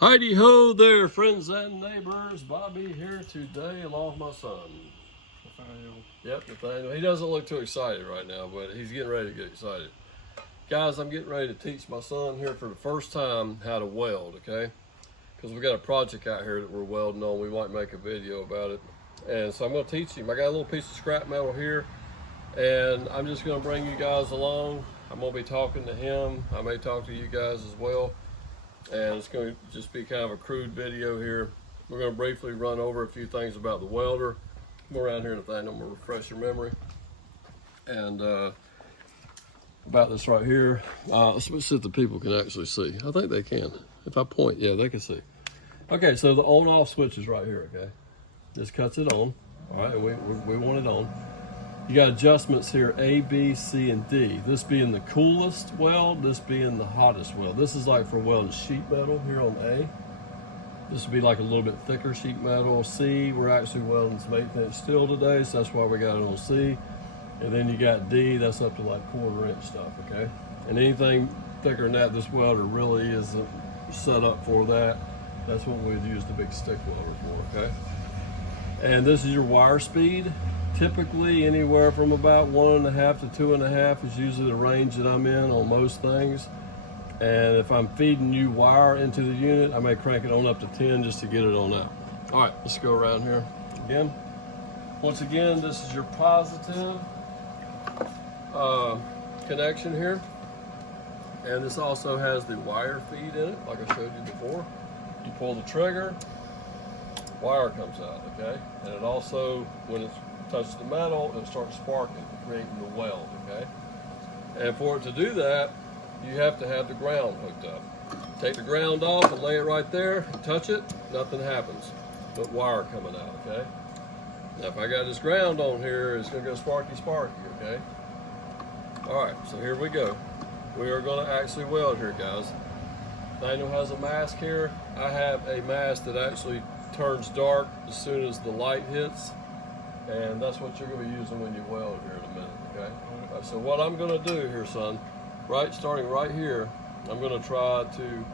Heidi ho there, friends and neighbors. Bobby here today along with my son. Nathaniel. Yep, Nathaniel. He doesn't look too excited right now, but he's getting ready to get excited. Guys, I'm getting ready to teach my son here for the first time how to weld, okay? Because we got a project out here that we're welding on. We might make a video about it. And so I'm going to teach him. I got a little piece of scrap metal here, and I'm just going to bring you guys along. I'm going to be talking to him. I may talk to you guys as well. And it's going to just be kind of a crude video here. We're going to briefly run over a few things about the welder. Come around here, Nathaniel. I'm going to refresh your memory. And about this right here. Let's see if the people can actually see. I think they can. If I point, yeah, they can see. Okay, so the on-off switch is right here, okay? This cuts it on. All right, and we want it on. You got adjustments here, A, B, C, and D. This being the coolest weld, this being the hottest weld. This is like for welding sheet metal here on A. This would be like a little bit thicker sheet metal. C, we're actually welding some 1/8" steel today, so that's why we got it on C. And then you got D, that's up to like 1/4 inch stuff, okay? And anything thicker than that, this welder really isn't set up for that. That's what we'd use the big stick welder for, okay? And this is your wire speed. Typically anywhere from about 1.5 to 2.5 is usually the range that I'm in on most things. And if I'm feeding you wire into the unit, I may crank it on up to 10 just to get it on out. All right, let's go around here again. Once again, this is your positive connection here. And this also has the wire feed in it, like I showed you before. You pull the trigger, wire comes out, okay? And it also, when it's touches the metal, it'll start sparking, creating the weld, okay? And for it to do that, you have to have the ground hooked up. Take the ground off and lay it right there, touch it, nothing happens but wire coming out, okay? Now if I got this ground on here, it's gonna go sparky, okay? All right, so here we go. We are gonna actually weld here, guys. Daniel has a mask here. I have a mask that actually turns dark as soon as the light hits. And that's what you're going to be using when you weld here in a minute, okay? Right, so what I'm going to do here, son, starting right here, I'm going to try to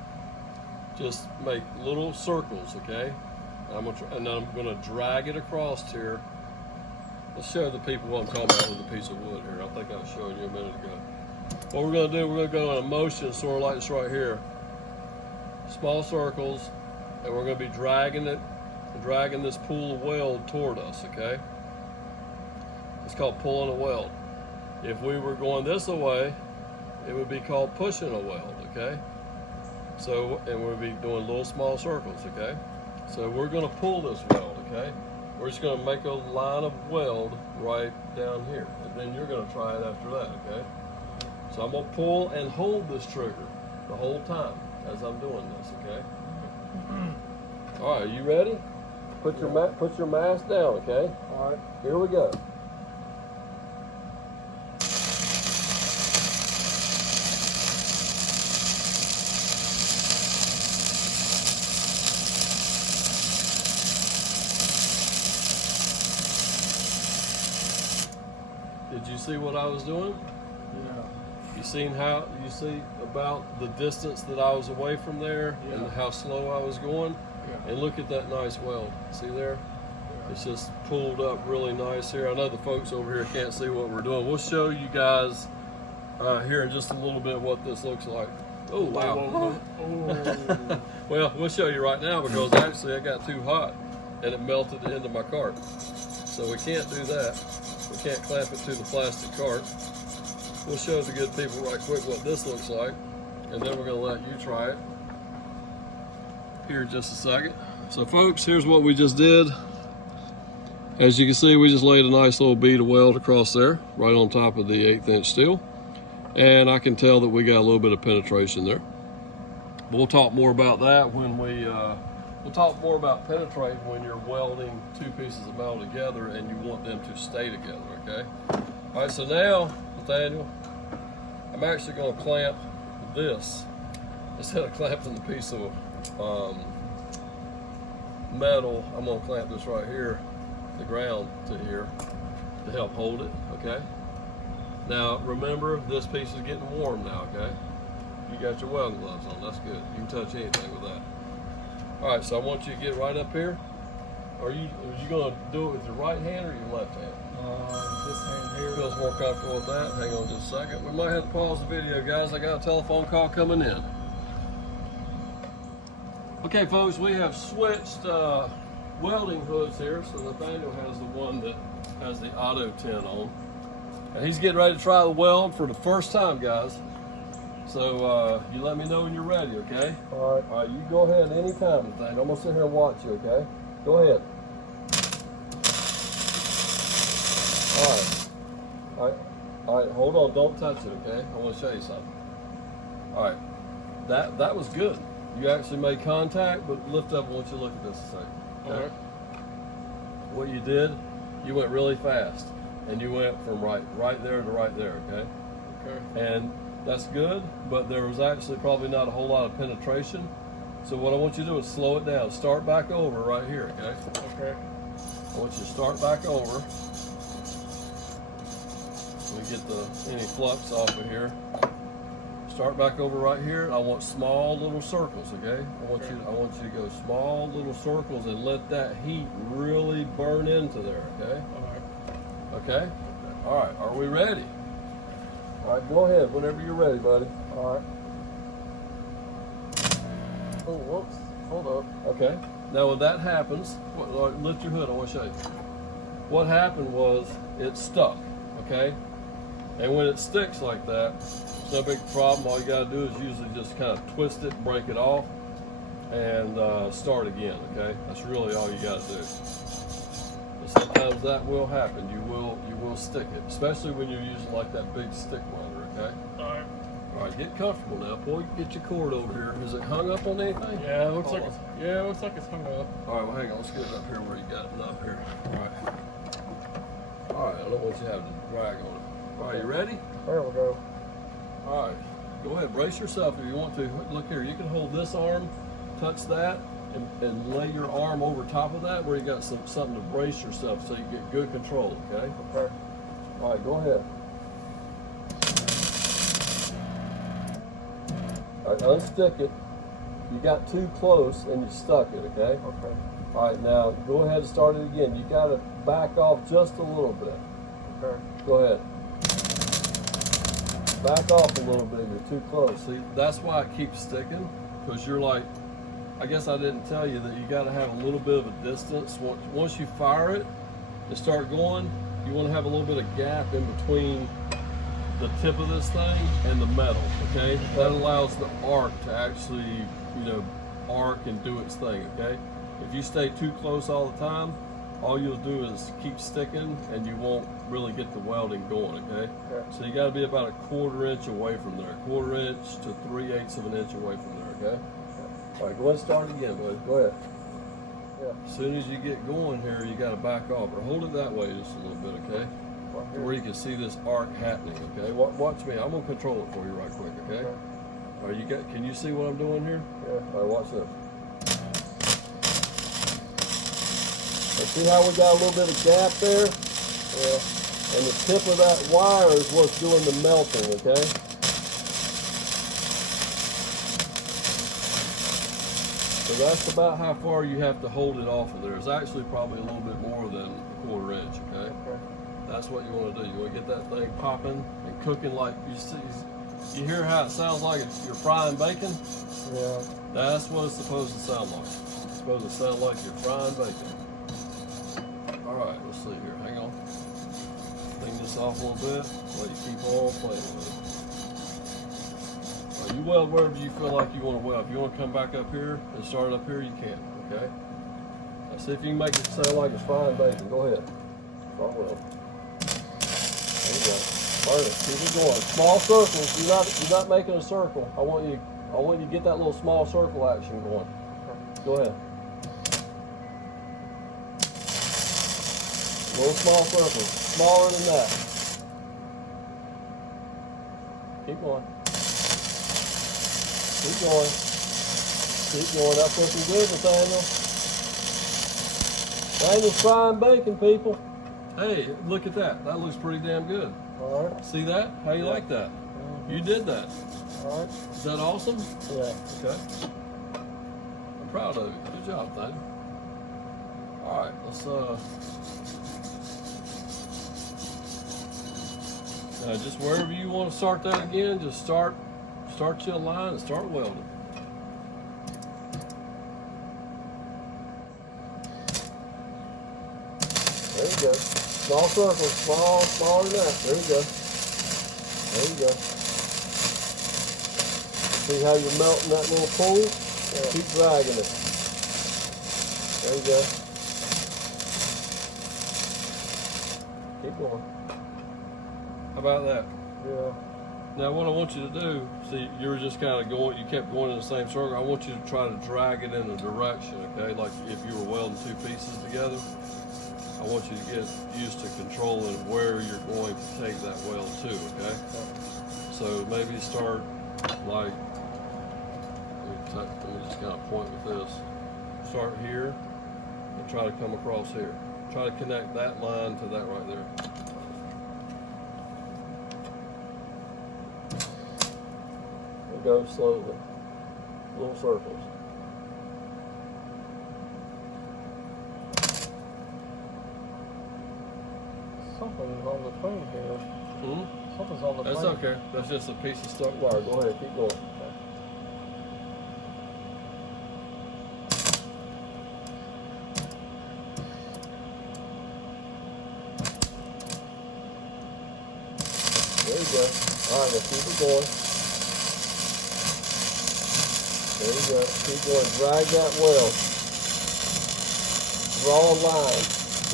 just make little circles, okay? And then I'm going to drag it across here. Let's show the people what I'm talking about with a piece of wood here. I think I was showing you a minute ago. What we're going to do, we're going to go in a motion sort of like this right here. Small circles, and we're going to be dragging this pool of weld toward us, okay? It's called pulling a weld. If we were going this way, it would be called pushing a weld, okay? So, and we'd be doing little small circles, okay? So we're gonna pull this weld, okay? We're just gonna make a line of weld right down here. And then you're gonna try it after that, okay? So I'm gonna pull and hold this trigger the whole time as I'm doing this, okay? All right, you ready? Put your mask down, okay? All right. Here we go. Did you see what I was doing? Yeah. You see about the distance that I was away from there, yeah, and how slow I was going? Yeah. And look at that nice weld. See there? Yeah. It's just pulled up really nice here. I know the folks over here can't see what we're doing. We'll show you guys here in just a little bit what this looks like. Oh, wow. Oh. Well, we'll show you right now because actually I got too hot and it melted the end of my cart. So we can't do that. We can't clamp it to the plastic cart. We'll show the good people right quick what this looks like, and then we're going to let you try it here in just a second. So folks, here's what we just did. As you can see, we just laid a nice little bead of weld across there, right on top of the 1/8" steel. And I can tell that we got a little bit of penetration there. We'll talk more about that when we'll talk more about penetrating when you're welding two pieces of metal together and you want them to stay together, okay? All right, so now, Nathaniel, I'm actually going to clamp this instead of clamping the piece of metal. I'm going to clamp this right here, the ground to here, to help hold it, okay? Now remember, this piece is getting warm now, okay? You got your welding gloves on, that's good. You can touch anything with that. All right, so I want you to get right up here. Are you gonna do it with your right hand or your left hand? This hand here. Feels more comfortable with that. Hang on just a second. We might have to pause the video, guys. I got a telephone call coming in. Okay, folks, we have switched welding hoods here. So Nathaniel has the one that has the auto tin on. And he's getting ready to try the weld for the first time, guys. So you let me know when you're ready, okay? All right. All right, you go ahead anytime, Nathaniel. I'm gonna sit here and watch you, okay? Go ahead. All right, hold on, don't touch it, okay? I want to show you something. All right, that was good. You actually made contact, but lift up. I want you to look at this a second. Okay? All right. What you did, you went really fast, and you went from right there to right there, okay? Okay. And that's good, but there was actually probably not a whole lot of penetration. So what I want you to do is slow it down. Start back over right here, okay? Okay. I want you to start back over. We get any flux off of here. Start back over right here. I want small little circles, okay? I want you to go small little circles and let that heat really burn into there, okay? All right. Okay? All right, are we ready? All right, go ahead whenever you're ready, buddy. All right. Oh, whoops. Hold up. Okay. Now when that happens, lift your hood, I want to show you. What happened was it stuck, okay? And when it sticks like that, it's no big problem. All you got to do is usually just kind of twist it, break it off, and start again, okay? That's really all you got to do. But sometimes that will happen. You will stick it, especially when you're using like that big stick welder, okay? All right. All right, get comfortable now. Get your cord over here. Is it hung up on anything? Yeah, it looks Hold like on. it looks like it's hung up. All right, well, hang on. Let's get it up here where you got it up here. All right. All right, I don't want you to have to drag on it. All right, you ready? There we go. All right, go ahead. Brace yourself if you want to. Look here. You can hold this arm, touch that, and lay your arm over top of that where you got something to brace yourself so you get good control, okay? Okay. All right, go ahead. All right, unstick it. You got too close and you stuck it, okay? Okay. All right, now go ahead and start it again. You got to back off just a little bit. Okay. Go ahead. Back off a little bit. You're too close. See, that's why it keeps sticking, because you're like, I guess I didn't tell you that you got to have a little bit of a distance. Once you fire it and start going, you want to have a little bit of gap in between the tip of this thing and the metal, okay? That allows the arc to actually, arc and do its thing, okay? If you stay too close all the time, all you'll do is keep sticking and you won't really get the welding going, okay? Okay. So you got to be about a 1/4 inch away from there, 1/4 inch to 3/8 of an inch away from there, okay? All right, go ahead and start again, buddy. Go ahead. Yeah. As soon as you get going here, you got to back off, or hold it that way just a little bit, okay? Right To here. where you can see this arc happening, okay? Watch me. I'm gonna control it for you right quick, okay? Okay. All right, can you see what I'm doing here? Yeah. All right, watch this. And see how we got a little bit of gap there? Yeah. And the tip of that wire is what's doing the melting, okay? So that's about how far you have to hold it off of there. It's actually probably a little bit more than a 1/4 inch, okay? Okay. That's what you want to do. You want to get that thing popping and cooking like you see. You hear how it sounds like you're frying bacon? Yeah. That's what it's supposed to sound like. It's supposed to sound like you're frying bacon. All right, let's see here. Hang on. Clean this off a little bit. Let you keep on playing with it. You weld wherever you feel like you want to weld. If you want to come back up here and start up here, you can. Okay. Now see if you can make it sound like it's frying bacon. Go ahead. Start welding. There you go. Burn it. Keep it going. Small circles. You're not making a circle. I want you to get that little small circle action going. Go ahead. Little small circles. Smaller than that. Keep going. Keep going. Keep going. That's looking good, Nathaniel. Nathaniel's frying bacon, people. Hey, look at that. That looks pretty damn good. All right. See that? How you like that? You did that. All right. Is that awesome? Yeah. Okay. I'm proud of you. Good job, Daniel. All right, let's now just wherever you want to start that again, just start your line and start welding. There you go. Small circles, smaller than that. There you go. There you go. See how you're melting that little pool? Yeah. Keep dragging it. There you go. Keep going. How about that? Yeah. Now what I want you to do, see, you were just kind of going, you kept going in the same circle. I want you to try to drag it in a direction, okay? Like if you were welding two pieces together, I want you to get used to controlling where you're going to take that weld to, okay? So maybe start like, let me just kind of point with this. Start here and try to come across here. Try to connect that line to that right there. And go slowly. Little circles. Something's on the plane here. Something's on the plane. That's okay. That's just a piece of stuck Wire. Go ahead. Keep going. There you go. All right, let's keep it going. There you go. Keep going. Drag that weld. Draw a line.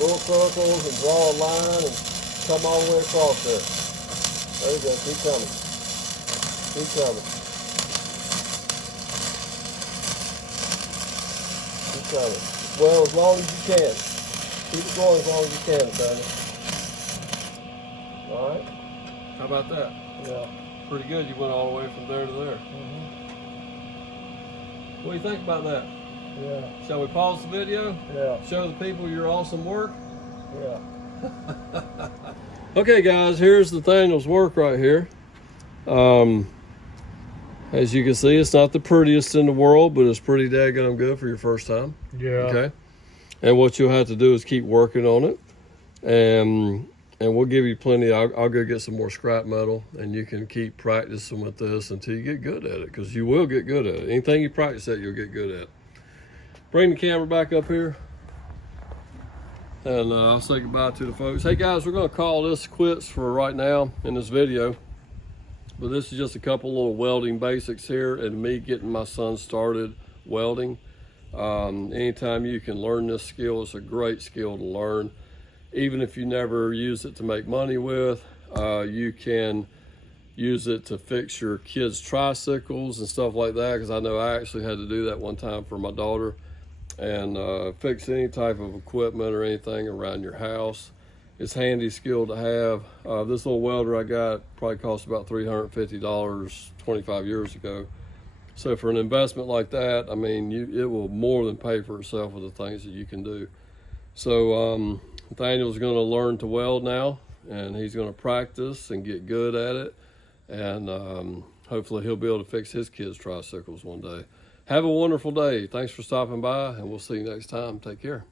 Little circles and draw a line and come all the way across there. There you go. Keep coming. Keep coming. Keep coming. Well, as long as you can. Keep it going as long as you can, Tony. All right. How about that? Yeah. Pretty good. You went all the way from there to there. What do you think about that? Yeah. Shall we pause the video? Yeah. Show the people your awesome work? Yeah. Okay guys, here's Nathaniel's work right here. As you can see, it's not the prettiest in the world, but it's pretty daggone good for your first time. Yeah. Okay. And what you'll have to do is keep working on it. And we'll give you plenty. I'll go get some more scrap metal, and you can keep practicing with this until you get good at it, because you will get good at it. Anything you practice at, you'll get good at. Bring the camera back up here, and I'll say goodbye to the folks. Hey guys, we're going to call this quits for right now in this video, but this is just a couple little welding basics here and me getting my son started welding. Anytime you can learn this skill, it's a great skill to learn. Even if you never use it to make money with, you can use it to fix your kids' tricycles and stuff like that, because I know I actually had to do that one time for my daughter, and fix any type of equipment or anything around your house. It's a handy skill to have. This little welder I got probably cost about $350 25 years ago. So for an investment like that, I mean, it will more than pay for itself with the things that you can do. So Nathaniel's going to learn to weld now, and he's going to practice and get good at it, and hopefully he'll be able to fix his kids' tricycles one day. Have a wonderful day. Thanks for stopping by, and we'll see you next time. Take care.